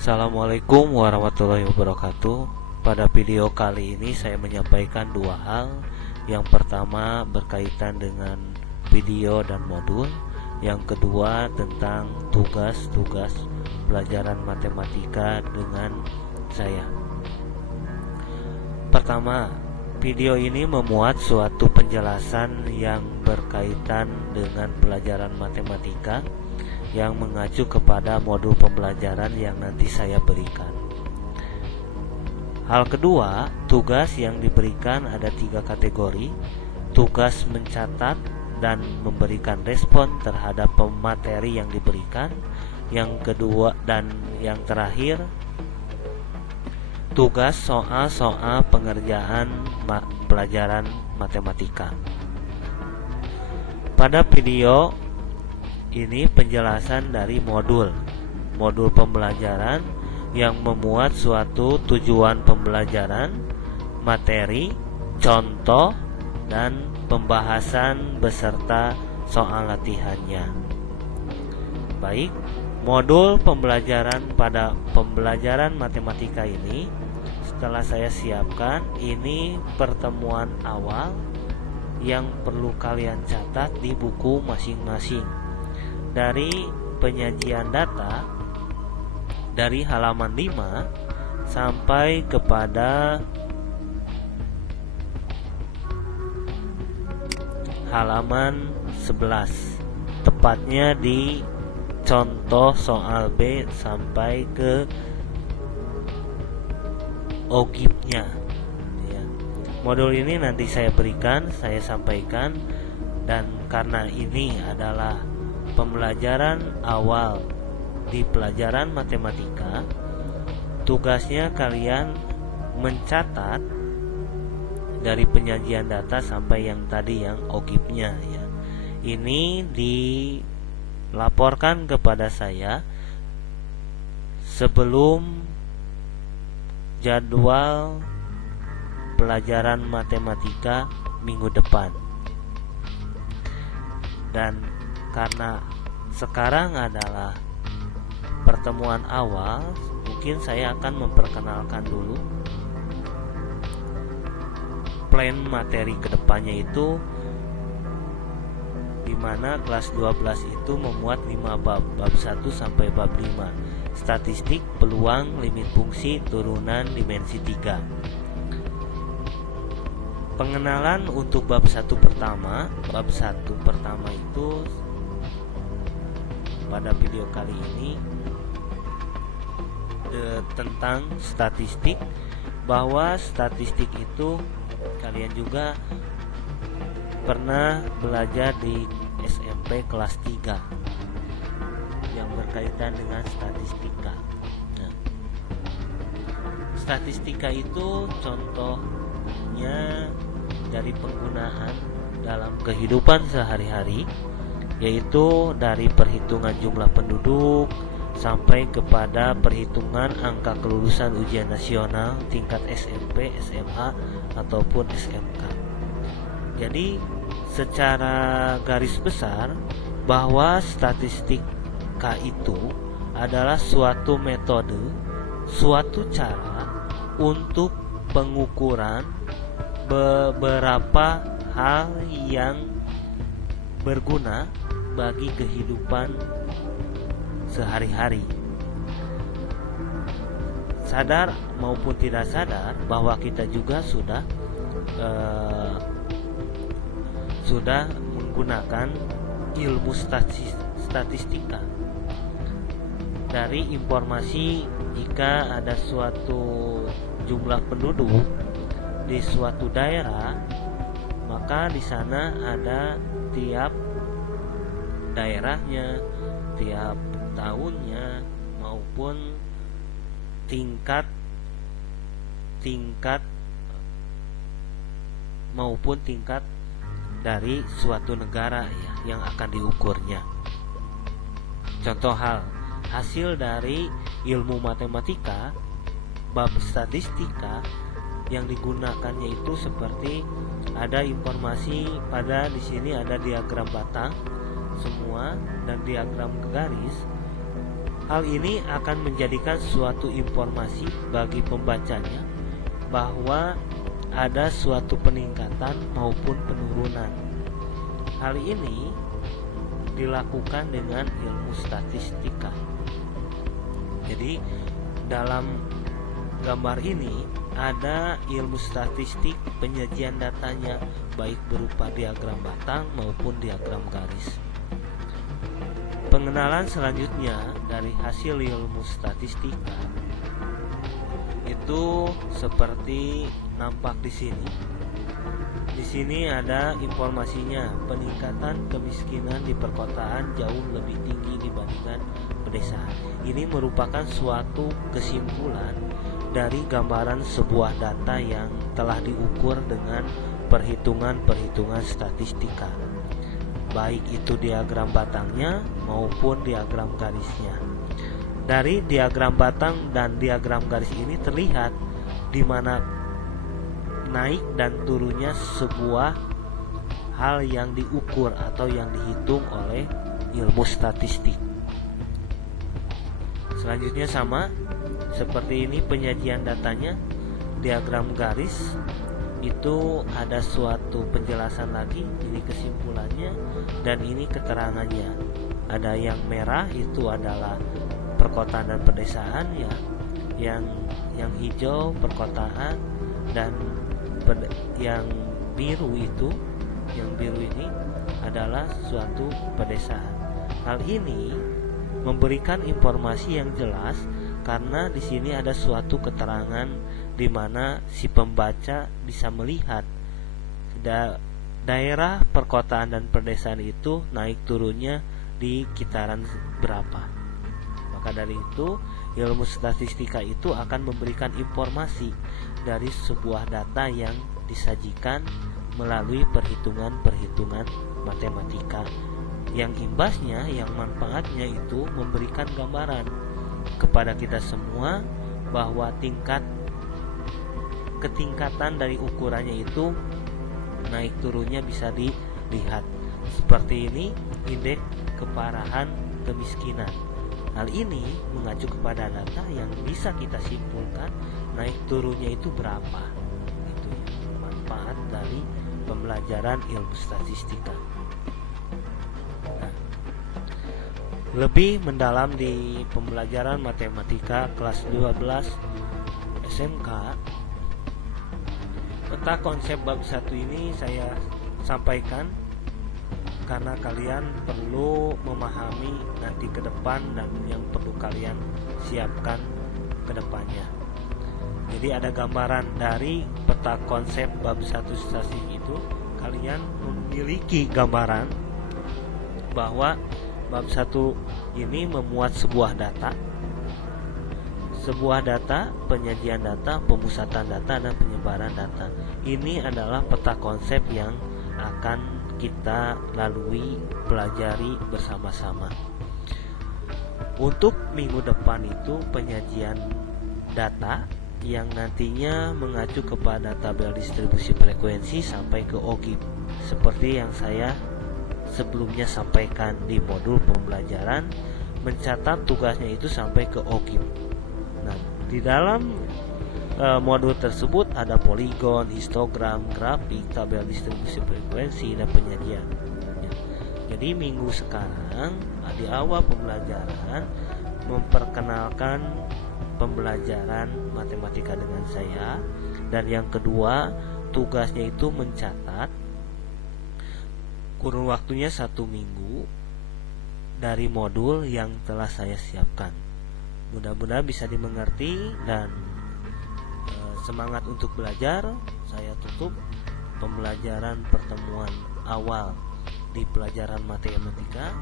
Assalamualaikum warahmatullahi wabarakatuh. Pada video kali ini saya menyampaikan dua hal. Yang pertama berkaitan dengan video dan modul. Yang kedua tentang tugas-tugas pelajaran matematika dengan saya. Pertama, video ini memuat suatu penjelasan yang berkaitan dengan pelajaran matematika yang mengacu kepada modul pembelajaran yang nanti saya berikan. Hal kedua, tugas yang diberikan ada 3 kategori. Tugas mencatat dan memberikan respon terhadap materi yang diberikan. Yang kedua dan yang terakhir, tugas soal-soal pengerjaan pelajaran matematika. Pada video ini penjelasan dari modul pembelajaran yang memuat suatu tujuan pembelajaran, materi, contoh, dan pembahasan beserta soal latihannya. Baik, modul pembelajaran pada pembelajaran matematika ini setelah saya siapkan, ini pertemuan awal yang perlu kalian catat di buku masing-masing. Dari penyajian data dari halaman 5 sampai kepada halaman 11, tepatnya di contoh soal B sampai ke OGIP-nya ya. Modul ini nanti saya berikan, saya sampaikan, dan karena ini adalah pembelajaran awal di pelajaran matematika, tugasnya kalian mencatat dari penyajian data sampai yang tadi yang OGIP-nya ya. Ini dilaporkan kepada saya sebelum jadwal pelajaran matematika minggu depan. Dan karena sekarang adalah pertemuan awal, mungkin saya akan memperkenalkan dulu plan materi kedepannya itu, dimana kelas 12 itu memuat 5 bab 1 sampai bab 5, statistik, peluang, limit fungsi, turunan, dimensi 3. Pengenalan untuk bab 1 pertama. Bab 1 pertama itu pada video kali ini tentang statistik, bahwa statistik itu kalian juga pernah belajar di SMP kelas 3 yang berkaitan dengan statistika. Nah, statistika itu contohnya dari penggunaan dalam kehidupan sehari-hari, yaitu dari perhitungan jumlah penduduk sampai kepada perhitungan angka kelulusan ujian nasional tingkat SMP, SMA, ataupun SMK. Jadi secara garis besar bahwa statistika itu adalah suatu metode, suatu cara untuk pengukuran beberapa hal yang berguna bagi kehidupan sehari-hari. Sadar maupun tidak sadar bahwa kita juga sudah menggunakan ilmu statistika. Dari informasi, jika ada suatu jumlah penduduk di suatu daerah, maka di sana ada tiap daerahnya, tiap tahunnya, maupun tingkat dari suatu negara ya, yang akan diukurnya. Contoh hasil dari ilmu matematika bab statistika yang digunakannya itu seperti ada informasi di sini ada diagram batang semua dan diagram garis. Hal ini akan menjadikan suatu informasi bagi pembacanya bahwa ada suatu peningkatan maupun penurunan. Hal ini dilakukan dengan ilmu statistika. Jadi dalam gambar ini ada ilmu statistik penyajian datanya, baik berupa diagram batang maupun diagram garis. Pengenalan selanjutnya dari hasil ilmu statistika itu seperti nampak di sini. Di sini ada informasinya, peningkatan kemiskinan di perkotaan jauh lebih tinggi dibandingkan pedesaan. Ini merupakan suatu kesimpulan dari gambaran sebuah data yang telah diukur dengan perhitungan-perhitungan statistika, baik itu diagram batangnya maupun diagram garisnya. Dari diagram batang dan diagram garis ini terlihat di mana naik dan turunnya sebuah hal yang diukur atau yang dihitung oleh ilmu statistik. Selanjutnya sama seperti ini penyajian datanya. Diagram garis itu ada suatu penjelasan lagi, ini kesimpulannya dan ini keterangannya. Ada yang merah itu adalah perkotaan dan pedesaan ya, yang hijau perkotaan, dan yang biru ini adalah suatu pedesaan. Hal ini memberikan informasi yang jelas karena di sini ada suatu keterangan di mana si pembaca bisa melihat daerah perkotaan dan pedesaan itu naik turunnya di kisaran berapa. Maka dari itu ilmu statistika itu akan memberikan informasi dari sebuah data yang disajikan melalui perhitungan-perhitungan matematika, yang imbasnya, yang manfaatnya itu memberikan gambaran kepada kita semua bahwa ketingkatan dari ukurannya itu naik turunnya bisa dilihat. Seperti ini indeks keparahan kemiskinan. Hal ini mengacu kepada data yang bisa kita simpulkan naik turunnya itu berapa. Itu manfaat dari pembelajaran ilmu statistika. Nah, lebih mendalam di pembelajaran matematika kelas 12 SMK, peta konsep bab 1 ini saya sampaikan karena kalian perlu memahami nanti ke depan dan yang perlu kalian siapkan ke depannya. Jadi ada gambaran dari peta konsep bab 1 statistik itu, kalian memiliki gambaran bahwa bab 1 ini memuat sebuah data, penyajian data, pemusatan data, dan penyebaran data. Ini adalah peta konsep yang akan kita lalui, pelajari bersama-sama. Untuk minggu depan itu penyajian data yang nantinya mengacu kepada tabel distribusi frekuensi sampai ke OGIP, seperti yang saya sebelumnya sampaikan di modul pembelajaran. Mencatat tugasnya itu sampai ke OGIP. Nah, di dalam modul tersebut ada poligon, histogram, grafik, tabel distribusi frekuensi, dan penyajian. Jadi minggu sekarang di awal pembelajaran memperkenalkan pembelajaran matematika dengan saya, dan yang kedua tugasnya itu mencatat kurun waktunya 1 minggu dari modul yang telah saya siapkan. Mudah-mudahan bisa dimengerti dan semangat untuk belajar. Saya tutup pembelajaran pertemuan awal di pelajaran matematika.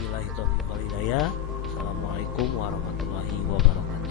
Billahi taufiq wal hidayah. Assalamualaikum warahmatullahi wabarakatuh.